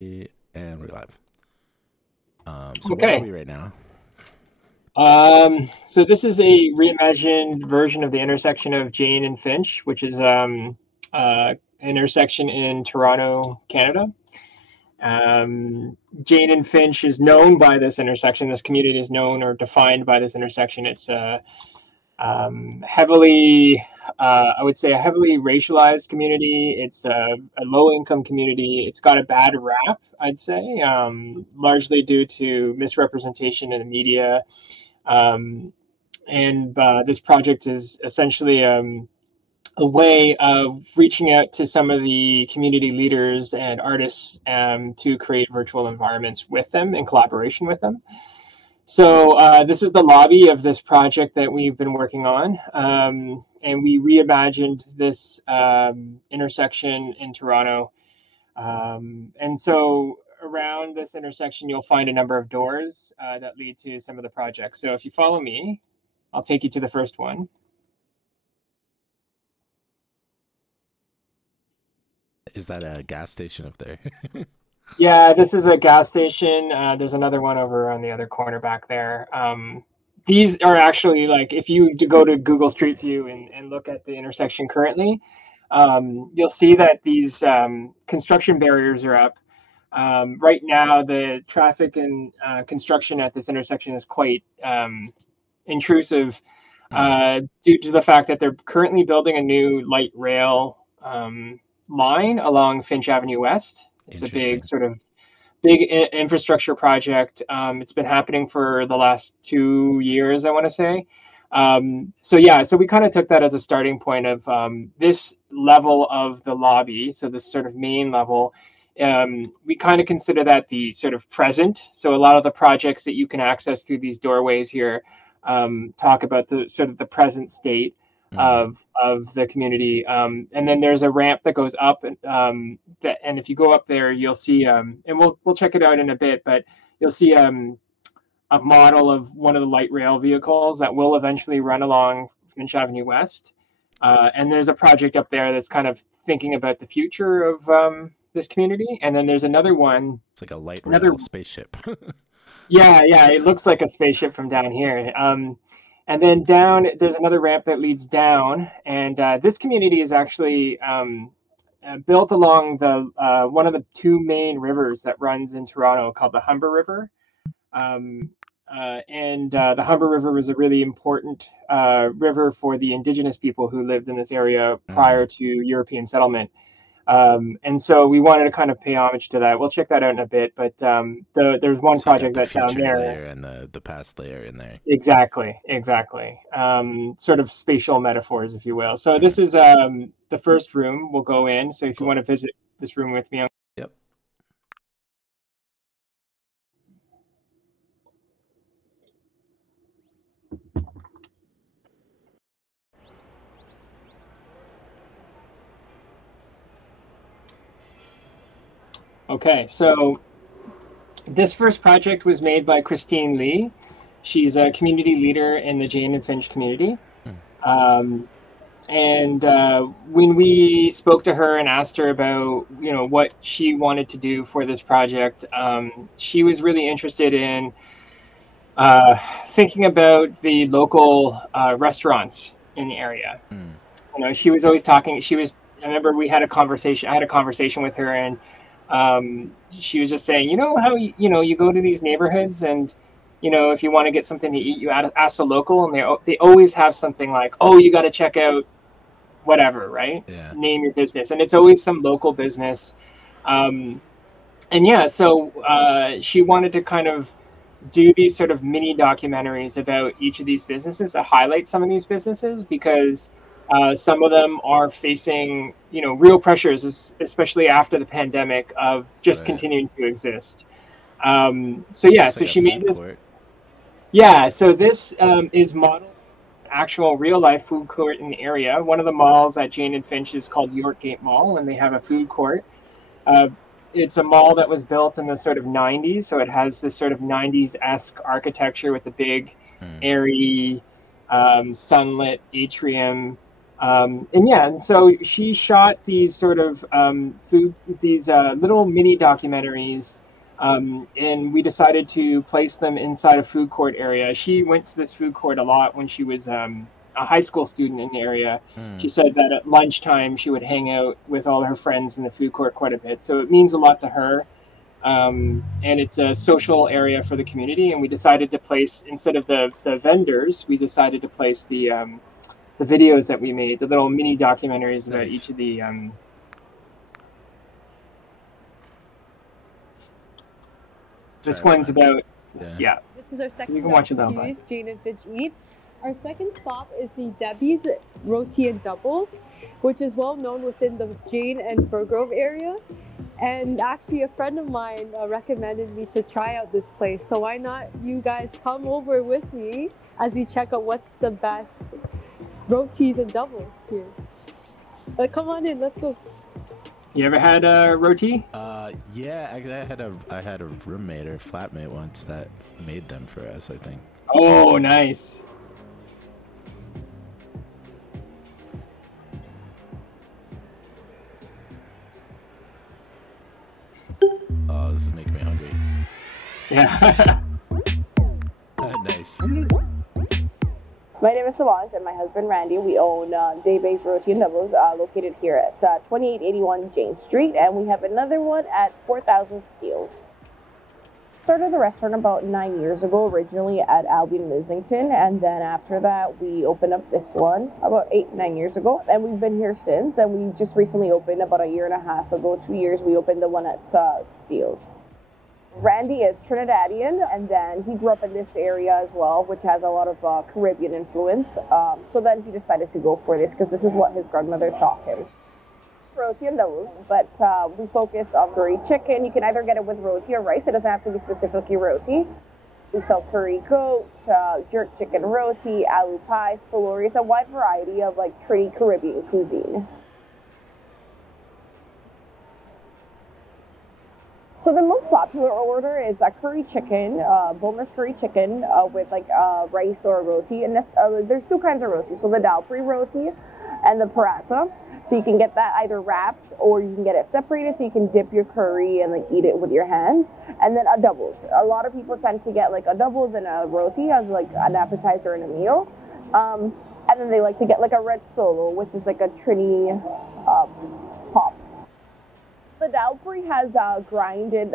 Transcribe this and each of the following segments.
And we're live. So where are Okay. we right now? So this is a reimagined version of the intersection of Jane and Finch, which is intersection in Toronto, Canada. Jane and Finch is known by this intersection. This community is known or defined by this intersection. It's heavily, I would say, a heavily racialized community. It's a low-income community. It's got a bad rap, I'd say, largely due to misrepresentation in the media. Um, and This project is essentially a way of reaching out to some of the community leaders and artists to create virtual environments with them in collaboration with them. So this is the lobby of this project that we've been working on. And we reimagined this intersection in Toronto. And so around this intersection, you'll find a number of doors that lead to some of the projects. So if you follow me, I'll take you to the first one. Is that a gas station up there? Yeah, this is a gas station. There's another one over on the other corner back there. These are actually like if you go to Google Street View and look at the intersection currently, you'll see that these construction barriers are up. Right now, the traffic and construction at this intersection is quite intrusive Hmm. due to the fact that they're currently building a new light rail line along Finch Avenue West. It's a big Interesting. sort of big infrastructure project. It's been happening for the last 2 years, I want to say. So we kind of took that as a starting point of this level of the lobby. So this sort of main level, we kind of consider that the sort of present. So a lot of the projects that you can access through these doorways here talk about the sort of the present state Hmm. of the community. And then there's a ramp that goes up, and if you go up there, you'll see, and we'll check it out in a bit, but you'll see a model of one of the light rail vehicles that will eventually run along Finch Avenue West. And there's a project up there that's kind of thinking about the future of this community. And then there's another one, It's like a light another rail spaceship. yeah, it looks like a spaceship from down here. And then down, there's another ramp that leads down, and this community is actually built along the one of the two main rivers that runs in Toronto, called the Humber River. Um, and the Humber River was a really important river for the indigenous people who lived in this area Hmm. prior to European settlement. And so we wanted to kind of pay homage to that. We'll check that out in a bit, but there's one So you got project the that's down future there. layer and the past layer in there. Exactly, exactly. Sort of spatial metaphors, if you will. So Hmm. this is the first room we'll go in. So if you Cool. want to visit this room with me, Yep. okay. So this first project was made by Christine Lee. She's a community leader in the Jane and Finch community. Hmm. Um, and when we spoke to her and asked her about what she wanted to do for this project, she was really interested in uh, thinking about the local restaurants in the area. Hmm. She was always talking. I remember we had a conversation. I had a conversation with her, and she was just saying, how you go to these neighborhoods, and if you want to get something to eat, you ask a local, and they always have something like, oh, you got to check out whatever, right? Yeah. Name your business, and it's always some local business. Um, and yeah, so she wanted to kind of do these sort of mini documentaries about each of these businesses that highlight some of these businesses because some of them are facing real pressures, especially after the pandemic, of just Right. continuing to exist. So This yeah, looks so like a she made food this. court. Yeah, so this is modeled actual real life food court in the area. One of the malls at Jane and Finch is called Yorkgate Mall, and they have a food court. Uh, it's a mall that was built in the sort of 90s, so it has this sort of 90s-esque architecture with the big, Hmm. airy, sunlit atrium. And yeah, and so she shot these sort of these little mini documentaries, and we decided to place them inside a food court area. She went to this food court a lot when she was a high school student in the area. She Mm, said that at lunchtime she would hang out with all her friends in the food court quite a bit. So it means a lot to her. And it's a social area for the community. And we decided to place, instead of the vendors, we decided to place the videos that we made, the little mini documentaries about nice. each of the. This Sorry, one's man. about, Yeah. yeah. This is our So second you can watch it now. series, Jane-Finch Eats. Our second stop is the Debbie's Roti and Doubles, which is well known within the Jane and Firgrove area. And actually, a friend of mine recommended me to try out this place. So why not you guys come over with me as we check out what's the best rotis and doubles here. But come on in, let's go. You ever had roti? Yeah. I had a roommate or flatmate once that made them for us, I think. Oh, nice. Oh, this is making me hungry. Yeah. Nice. My name is Solange and my husband Randy. We own Day-Based Roti and Doubles located here at 2881 Jane Street, and we have another one at 4000 Steeles. Started the restaurant about 9 years ago, originally at Albion and Islington, and then after that we opened up this one about 8-9 years ago, and we've been here since. And we just recently opened about a year and a half ago, 2 years, we opened the one at Steeles. Randy is Trinidadian, and then he grew up in this area as well, which has a lot of Caribbean influence. So then he decided to go for this because this is what his grandmother taught him. Roti and doubles, but we focus on curry chicken. You can either get it with roti or rice. It doesn't have to be specifically roti. We sell curry goat, jerk chicken roti, aloo pie, spolori. It's a wide variety of like Trini Caribbean cuisine. So the most popular order is a curry chicken, boneless curry chicken with like rice or roti. And there's two kinds of roti. So the Dalpri roti and the paratha. So you can get that either wrapped or you can get it separated, so you can dip your curry and like eat it with your hands. And then a doubles. A lot of people tend to get like a doubles and a roti as like an appetizer and a meal. And then they like to get like a red solo, which is like a Trini pop. The Dalpri has grinded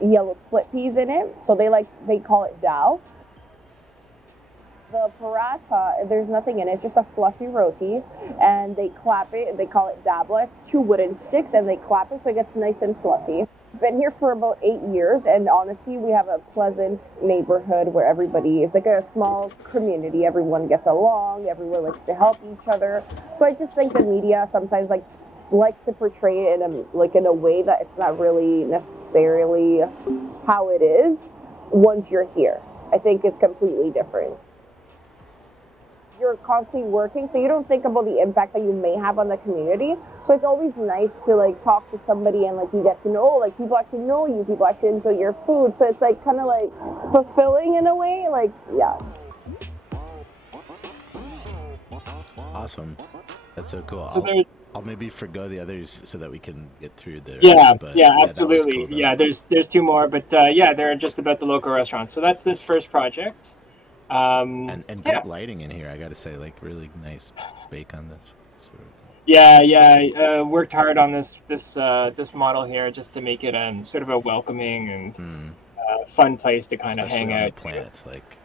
yellow split peas in it, so they call it dal. The paratha, there's nothing in it, it's just a fluffy roti, and they clap it, they call it dabla. It's two wooden sticks, and they clap it so it gets nice and fluffy. Been here for about 8 years, and honestly, we have a pleasant neighborhood where everybody, it's like a small community, everyone gets along, everyone likes to help each other. So I just think the media sometimes likes to portray it in a way that it's not really necessarily how it is once you're here. I think it's completely different. You're constantly working, so you don't think about the impact that you may have on the community. So it's always nice to like talk to somebody and like you get to know, like people actually know you, people actually enjoy your food. So it's like kind of like fulfilling in a way, like yeah. Awesome. That's so cool. So I'll maybe forgo the others so that we can get through the yeah, rest, yeah, that was absolutely. cool, Yeah, there's two more, but yeah, they're just about the local restaurants. So that's this first project. And yeah. good lighting in here, I gotta say, like really nice bake on this. Sort of. Yeah. Worked hard on this model here just to make it sort of a welcoming and fun place to kind of hang on out. The plant, like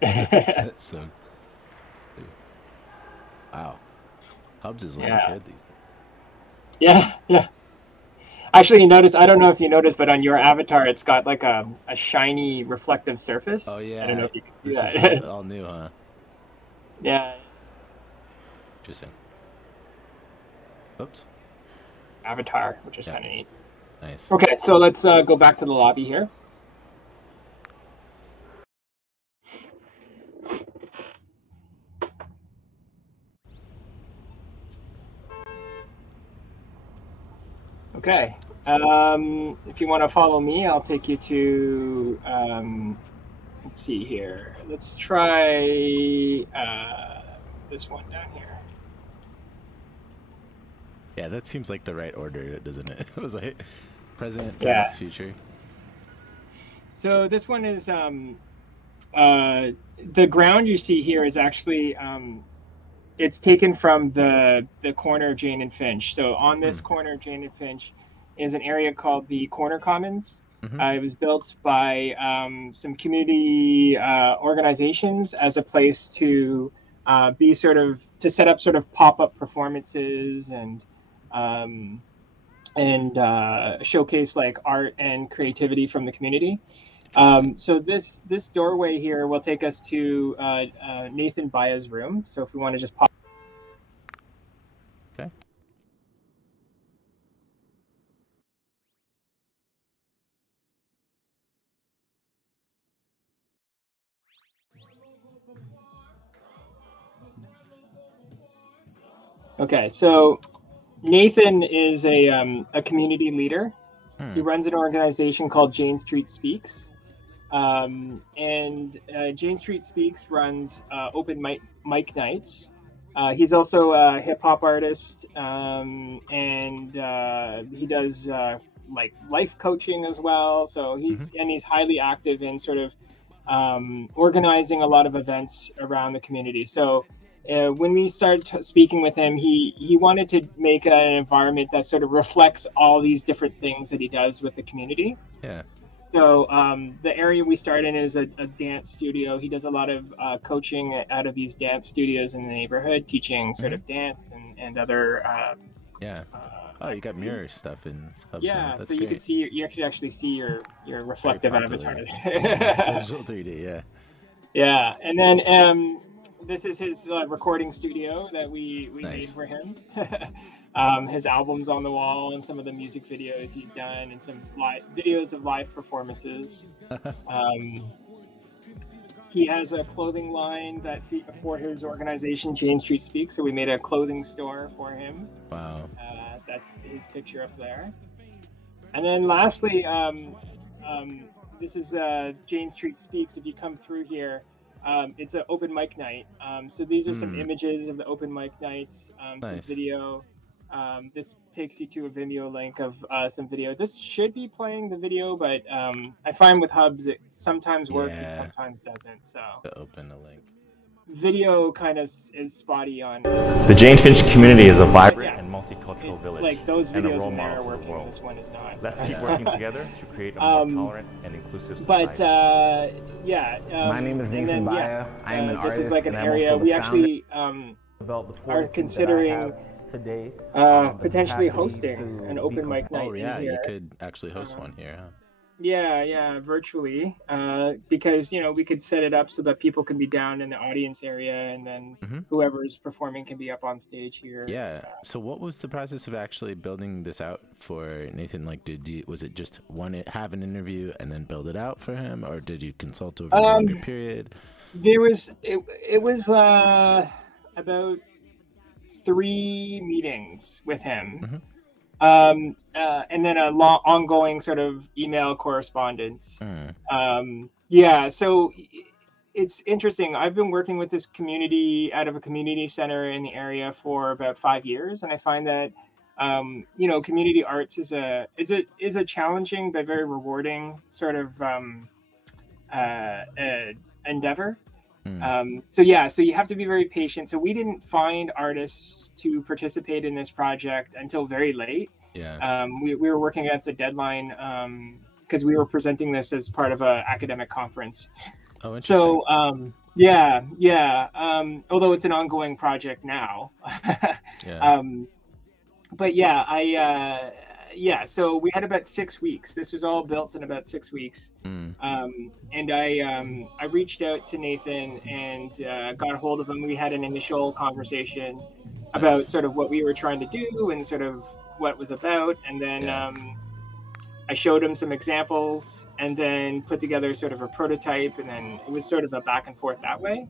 that's so. Wow, Hubs is looking good these days. Yeah. Actually, you notice, I don't know if you noticed, but on your avatar, it's got like a shiny reflective surface. Oh, yeah. I don't know if you can see this that. is all new, huh? Yeah. Interesting. Oops. Avatar, which is kind of neat. Nice. Okay, so let's go back to the lobby here. Okay, if you want to follow me, I'll take you to, let's see here. Let's try this one down here. Yeah, that seems like the right order, doesn't it? It was like present, Yeah. past, future. So this one is the ground you see here is actually it's taken from the corner of Jane and Finch. So on this corner of Jane and Finch is an area called the Corner Commons. It was built by some community organizations as a place to be to set up sort of pop-up performances and showcase like art and creativity from the community. So this doorway here will take us to Nathan Baya's room. So if we want to just pop. Okay. Okay, so Nathan is a community leader. He runs an organization called Jane Street Speaks. And Jane Street Speaks runs open mic nights. He's also a hip hop artist, and he does like life coaching as well. So he's highly active in sort of organizing a lot of events around the community. So when we started speaking with him, he wanted to make an environment that sort of reflects all these different things that he does with the community. Yeah. So the area we start in is a dance studio. He does a lot of coaching out of these dance studios in the neighborhood, teaching sort of dance and other. Yeah. Oh, you got mirror stuff in Hubs. Yeah, That's so great. you could actually see your reflective avatar. Social 3D, yeah. Yeah, and then this is his recording studio that we made for him. His albums on the wall and some of the music videos he's done and some videos of live performances. He has a clothing line for his organization, Jane Street Speaks. So we made a clothing store for him. Wow. That's his picture up there. And then lastly, this is Jane Street Speaks. If you come through here, it's an open mic night. So these are some images of the open mic nights, some video. This takes you to a Vimeo link of some video. This should be playing the video, but I find with Hubs it sometimes works, it sometimes doesn't. So to open a link. Video kind of is spotty on. The Jane-Finch community is a vibrant and multicultural village, like those and a videos role in there model are to the working. world. This one is not. Let's keep working together to create a more tolerant and inclusive society. But my name is Nathan Baya. I am an artist. This is like an and I'm area also the we founder. actually are considering today potentially hosting an open mic night. Oh yeah, here. you could actually host one here. Huh? Yeah, virtually, because we could set it up so that people can be down in the audience area, and then whoever's performing can be up on stage here. Yeah. So what was the process of actually building this out for Nathan? Like, was it just have an interview and then build it out for him, or did you consult over a longer period? There was it was about 3 meetings with him. And then a long ongoing sort of email correspondence. So it's interesting. I've been working with this community out of a community center in the area for about 5 years, and I find that community arts is a challenging but very rewarding sort of endeavor. So you have to be very patient. So we didn't find artists to participate in this project until very late. Yeah. We were working against a deadline because we were presenting this as part of an academic conference. Oh, interesting. So although it's an ongoing project now. So we had about 6 weeks. This was all built in about 6 weeks. And I reached out to Nathan and got a hold of him. We had an initial conversation about sort of what we were trying to do and sort of what it was about. And then I showed him some examples and then put together sort of a prototype. And then it was sort of a back and forth that way.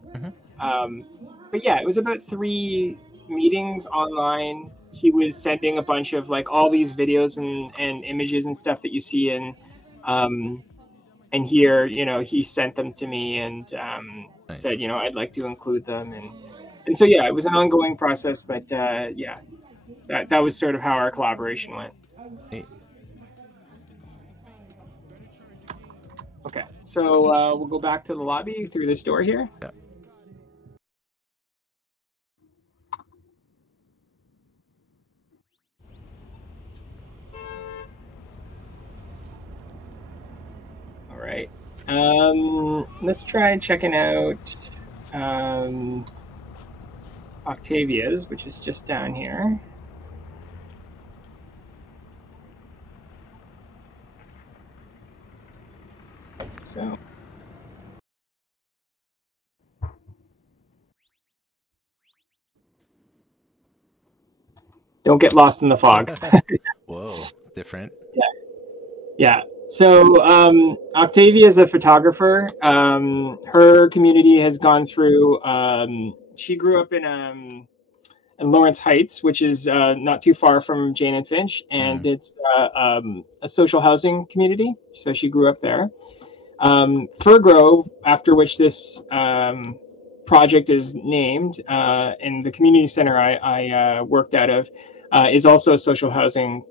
It was about 3 meetings online. He was sending a bunch of like all these videos and images and stuff that you see in here, he sent them to me and said, I'd like to include them. And so, it was an ongoing process, but that was sort of how our collaboration went. Okay, so we'll go back to the lobby through this door here. Yeah. All right. Let's try checking out Octavia's, which is just down here. So. Don't get lost in the fog. Whoa, different. Yeah. So Octavia is a photographer. Her community has gone through. She grew up in Lawrence Heights, which is not too far from Jane-Finch, and it's a social housing community. So she grew up there. Firgrove, after which this project is named, and the community center I worked out of, is also a social housing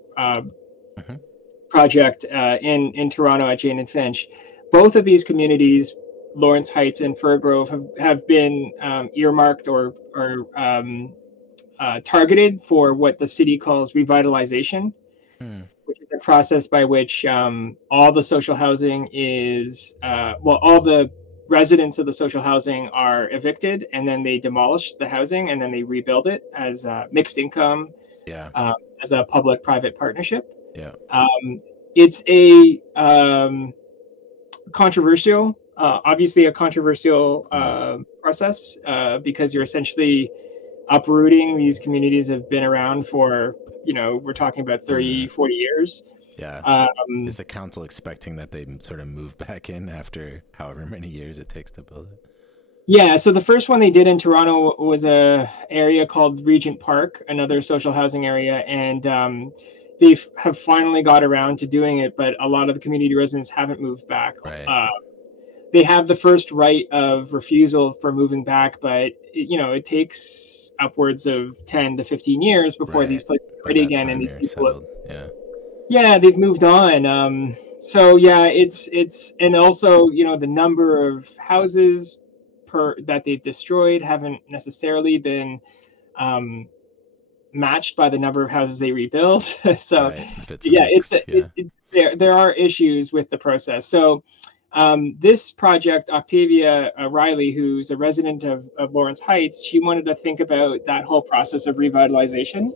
project in Toronto at Jane-Finch. Both of these communities, Lawrence Heights and Firgrove, have been earmarked or targeted for what the city calls revitalization, which is a process by which all the social housing is, all the residents of the social housing are evicted, and then they demolish the housing, and then they rebuild it as mixed income, as a public-private partnership. Yeah. It's a controversial, obviously a controversial process because you're essentially uprooting these communities that have been around for, we're talking about 30, 40 years. Yeah. Is the council expecting that they sort of move back in after however many years it takes to build it? Yeah, so the first one they did in Toronto was a area called Regent Park, another social housing area, and they have finally got around to doing it, but a lot of the community residents haven't moved back. Right. They have the first right of refusal for moving back, but it takes upwards of 10 to 15 years before these places are ready again, and these people they've moved on. So yeah, it's and also the number of houses that they've destroyed haven't necessarily been matched by the number of houses they rebuild. So there are issues with the process. So this project, Octavia Riley, who's a resident of Lawrence Heights, she wanted to think about that whole process of revitalization.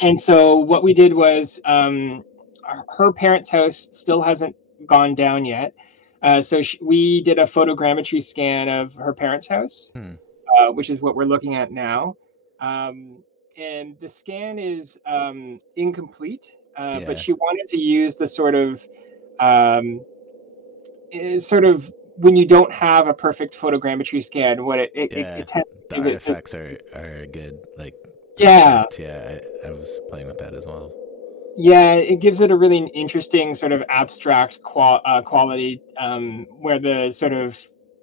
And so what we did was her parents' house still hasn't gone down yet. So we did a photogrammetry scan of her parents' house, which is what we're looking at now. And the scan is incomplete, but she wanted to use the sort of when you don't have a perfect photogrammetry scan, what it tends the artifacts are good. Like I was playing with that as well. Yeah, it gives it a really interesting sort of abstract quality, where the sort of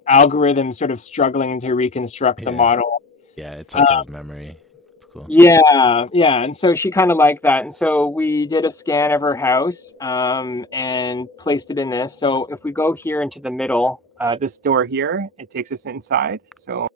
algorithm sort of struggling to reconstruct the model. Yeah, it's like a memory. It's cool. Yeah, and so she kind of liked that, and so we did a scan of her house and placed it in this. So if we go here into the middle, this door here, it takes us inside. So.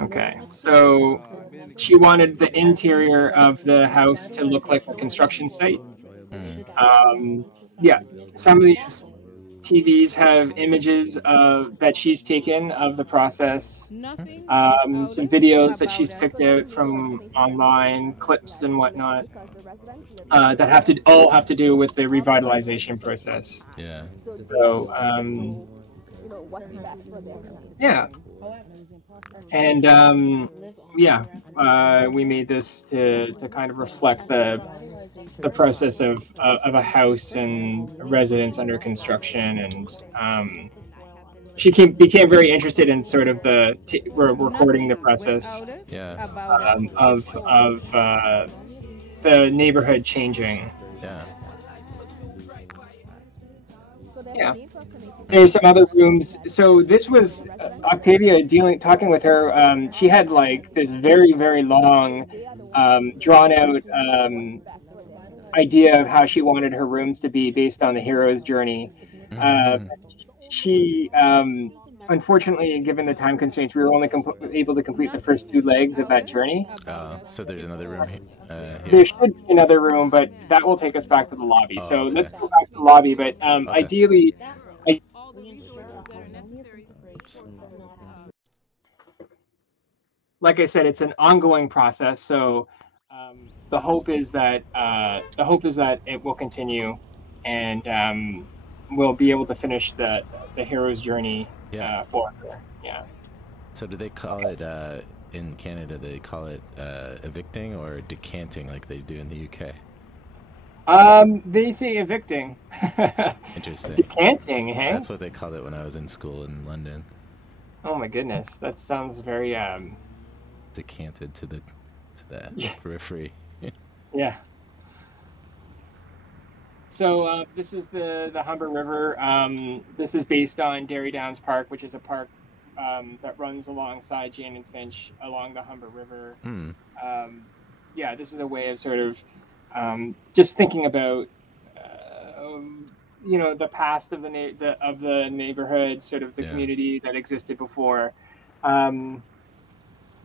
Okay, so she wanted the interior of the house to look like a construction site. Some of these TVs have images that she's taken of the process, some videos that she's picked out from online, clips and whatnot, that have to do with the revitalization process. Yeah. So what's best for them. Yeah. And we made this to kind of reflect the process of a house and residence under construction, and became very interested in sort of the recording the process of the neighborhood changing. Yeah. Yeah. There's some other rooms. So this was Octavia talking with her. She had like this very, very long, drawn out idea of how she wanted her rooms to be based on the hero's journey. She, unfortunately, given the time constraints, we were only able to complete the first 2 legs of that journey. So there's another room here. There should be another room, but that will take us back to the lobby. So okay. let's go back to the lobby. But ideally, like I said, it's an ongoing process. So the hope is that it will continue, and we'll be able to finish the hero's journey for her. Yeah. So do they call it in Canada? They call it evicting or decanting, like they do in the UK? They say evicting. Interesting. Decanting, hey? That's what they called it when I was in school in London. Oh my goodness, that sounds very decanted to the periphery. Yeah. So this is the Humber River. This is based on Derry Downs Park, which is a park that runs alongside Jane-Finch along the Humber River. Yeah, this is a way of sort of just thinking about the past of the neighborhood, sort of the community that existed before.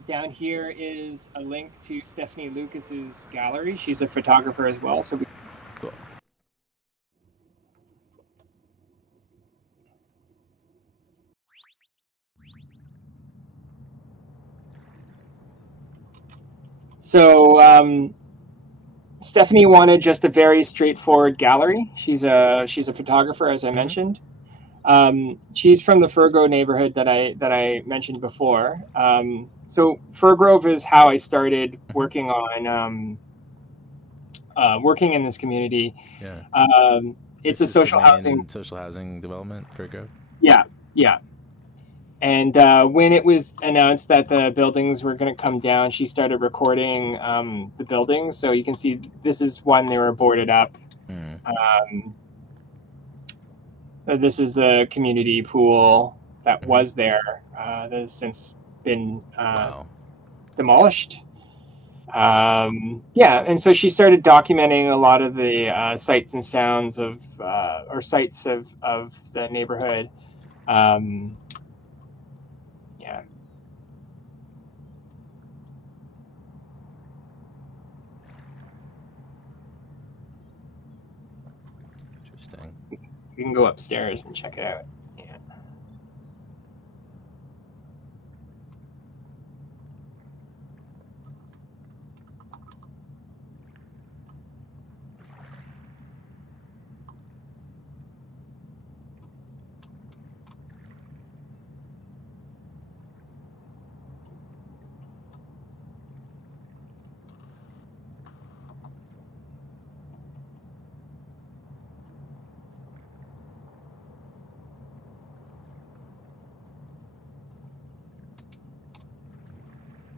Down here is a link to Stephanie Lucas's gallery. She's a photographer as well. So Cool. So Stephanie wanted just a very straightforward gallery. She's a photographer, as I mentioned. She's from the Firgrove neighborhood that I mentioned before. So Firgrove is how I started working on working in this community. Yeah. It's a social housing development, Firgrove. Yeah. And when it was announced that the buildings were going to come down, she started recording the buildings. So you can see this is when they were boarded up. This is the community pool that was there. That has since been demolished. And so she started documenting a lot of the sights and sounds of sights of the neighborhood. Interesting. You can go upstairs and check it out. Yeah.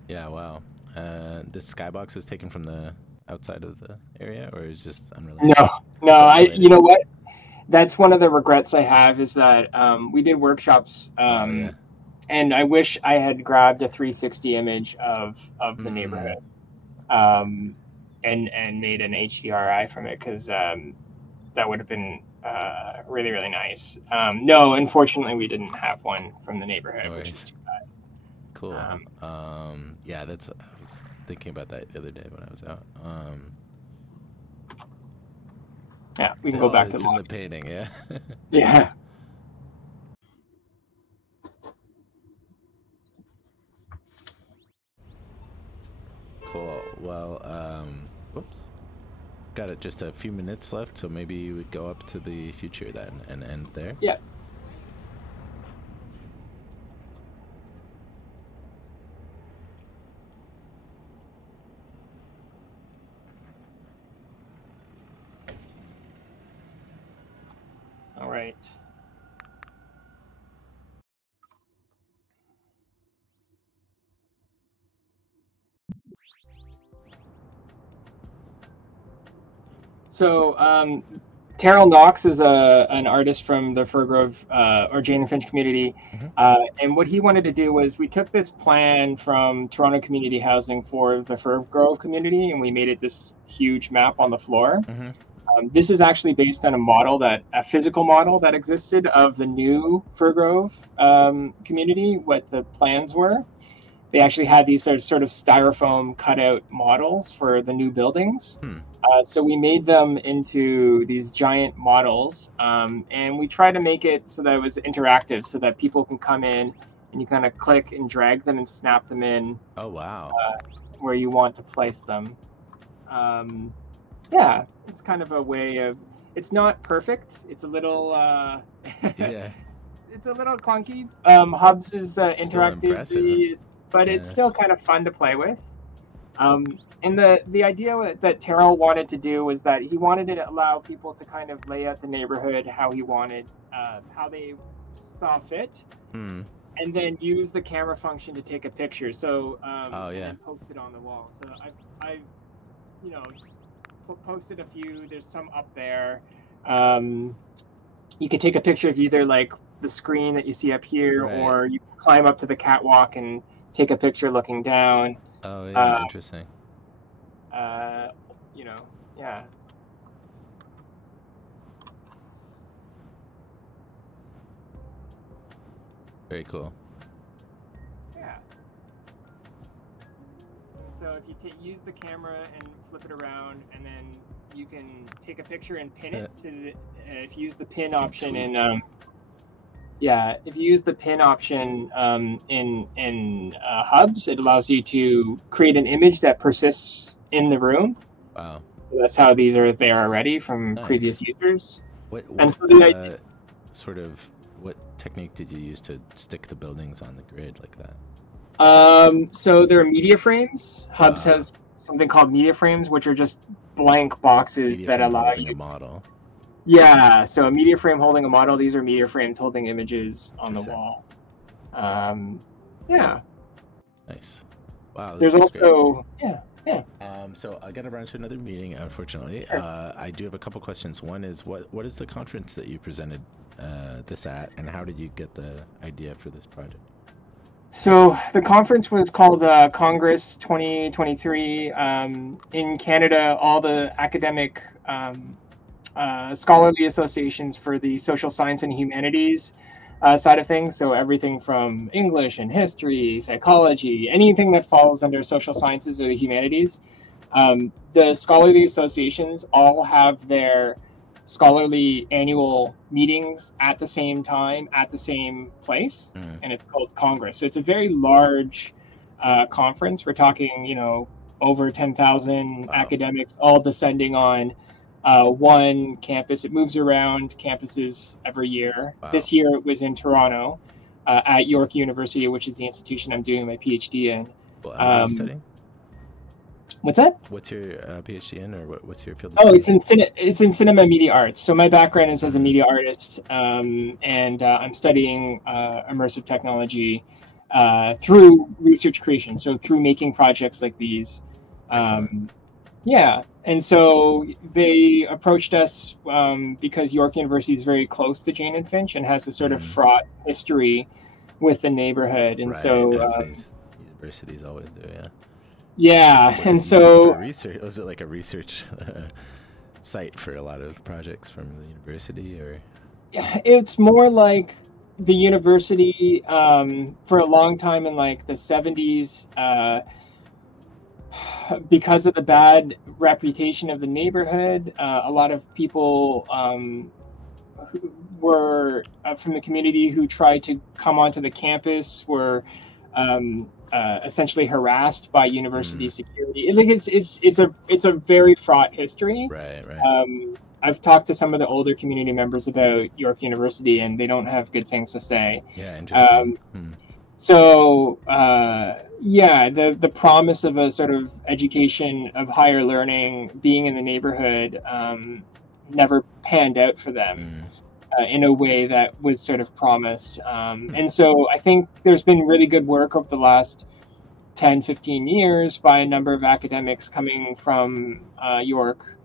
Yeah, wow. This skybox was taken from the outside of the area, or is just unrelated? No. You know what? That's one of the regrets I have is that we did workshops, and I wish I had grabbed a 360 image of the neighborhood, and made an HDRI from it, because that would have been really, really nice. No, unfortunately, we didn't have one from the neighborhood, which is too bad. Cool. Yeah, I was thinking about that the other day when I was out. Yeah, we can go back to in the painting. Yeah. Yeah. Cool. Well, whoops. Got just a few minutes left, so maybe we go up to the future then and end there. Yeah. All right. So Terrell Knox is an artist from the Firgrove or Jane-Finch community. And what he wanted to do was we took this plan from Toronto Community Housing for the Firgrove community, and we made it this huge map on the floor. This is actually based on a physical model that existed of the new Firgrove community, what the plans were. They actually had these sort of styrofoam cutout models for the new buildings. So we made them into these giant models, and we tried to make it so that it was interactive, so that people can come in and you kind of click and drag them and snap them in. Oh, wow. Where you want to place them. Yeah, it's kind of a way of, it's not perfect. It's a little, Yeah. It's a little clunky. Hubs is interactive, but it's still kind of fun to play with. And the idea that Terrell wanted to do was that he wanted to allow people to kind of lay out the neighborhood how he wanted, how they saw fit, and then use the camera function to take a picture. So and post it on the wall. So I've posted a few. There's some up there. You can take a picture of either like the screen that you see up here, or you climb up to the catwalk and take a picture looking down. Oh, yeah, interesting. Yeah. Very cool. Yeah. So if you use the camera and flip it around, and then you can take a picture and pin it to. If you use the pin option in if you use the pin option in Hubs, it allows you to create an image that persists in the room. Wow. So that's how these are there already from previous users. What technique did you use to stick the buildings on the grid like that? So there are media frames. Hubs has something called media frames, which are just blank boxes that allow you a model. Yeah, so a media frame holding a model. These are media frames holding images on the wall. Yeah. Nice. Wow. There's also great. So I got to run to another meeting, unfortunately. Sure. I do have a couple questions. One is what is the conference that you presented this at, and how did you get the idea for this project? So the conference was called Congress 2023. In Canada, all the academic scholarly associations for the social science and humanities side of things, so everything from English and history, psychology, anything that falls under social sciences or the humanities, the scholarly associations all have their scholarly annual meetings at the same time at the same place, and it's called Congress. So it's a very large conference. We're talking, over 10,000 academics all descending on one campus. It moves around campuses every year. Wow. This year it was in Toronto at York University, which is the institution I'm doing my PhD in. What are you studying? What's that? What's your PhD in, or what's your field? Oh, it's in cinema media arts. So my background is as a media artist, and I'm studying immersive technology through research creation. So through making projects like these. Yeah, and so they approached us because York University is very close to Jane-Finch and has a sort of fraught history with the neighborhood, and so these universities always do, yeah. Yeah, and so research, was it like a research site for a lot of projects from the university, or? Yeah, it's more like the university for a long time in like the 70s. Because of the bad reputation of the neighborhood, a lot of people who were from the community who tried to come onto the campus were essentially harassed by university security. It's a very fraught history. Right. I've talked to some of the older community members about York University, and they don't have good things to say. Yeah, interesting. So, the promise of a sort of education of higher learning, being in the neighborhood, never panned out for them in a way that was sort of promised. And so I think there's been really good work over the last 10, 15 years by a number of academics coming from York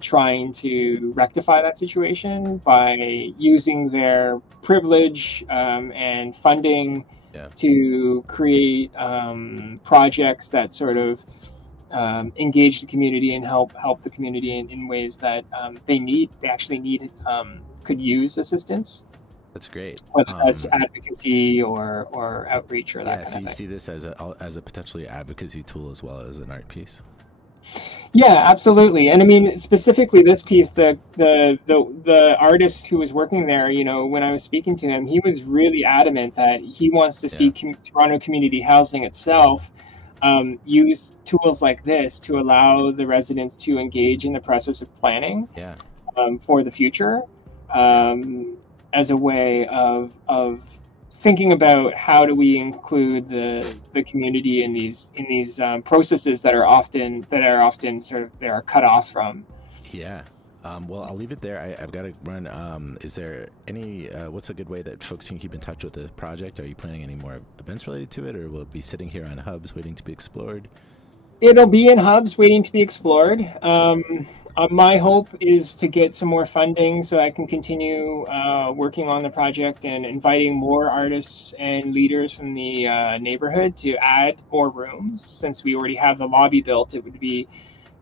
trying to rectify that situation by using their privilege and funding to create projects that sort of engage the community and help the community in ways that they actually need, could use assistance. That's great. Whether that's advocacy or outreach or that kind of thing. So you see this as a potentially advocacy tool as well as an art piece. Yeah, absolutely. And I mean, specifically this piece, the artist who was working there, you know, when I was speaking to him, he was really adamant that he wants to see Toronto community housing itself use tools like this to allow the residents to engage in the process of planning for the future, as a way of thinking about how do we include the community in these processes that are often sort of they are cut off from. Yeah. Well, I'll leave it there. I've got to run. Is there any, what's a good way that folks can keep in touch with the project? Are you planning any more events related to it, or will it be sitting here on Hubs waiting to be explored? It'll be in Hubs waiting to be explored. My hope is to get some more funding so I can continue working on the project and inviting more artists and leaders from the neighborhood to add more rooms. Since we already have the lobby built, it would be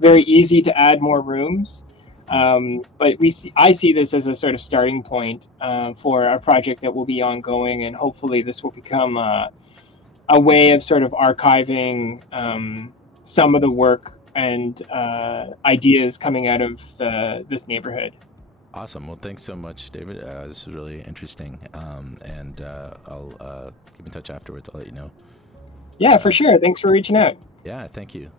very easy to add more rooms. But I see this as a sort of starting point for a project that will be ongoing, and hopefully this will become a way of sort of archiving some of the work and ideas coming out of this neighborhood. Awesome. Well, thanks so much, David. This was really interesting, and I'll keep in touch afterwards. I'll let you know. Yeah, for sure. Thanks for reaching out. Yeah, thank you.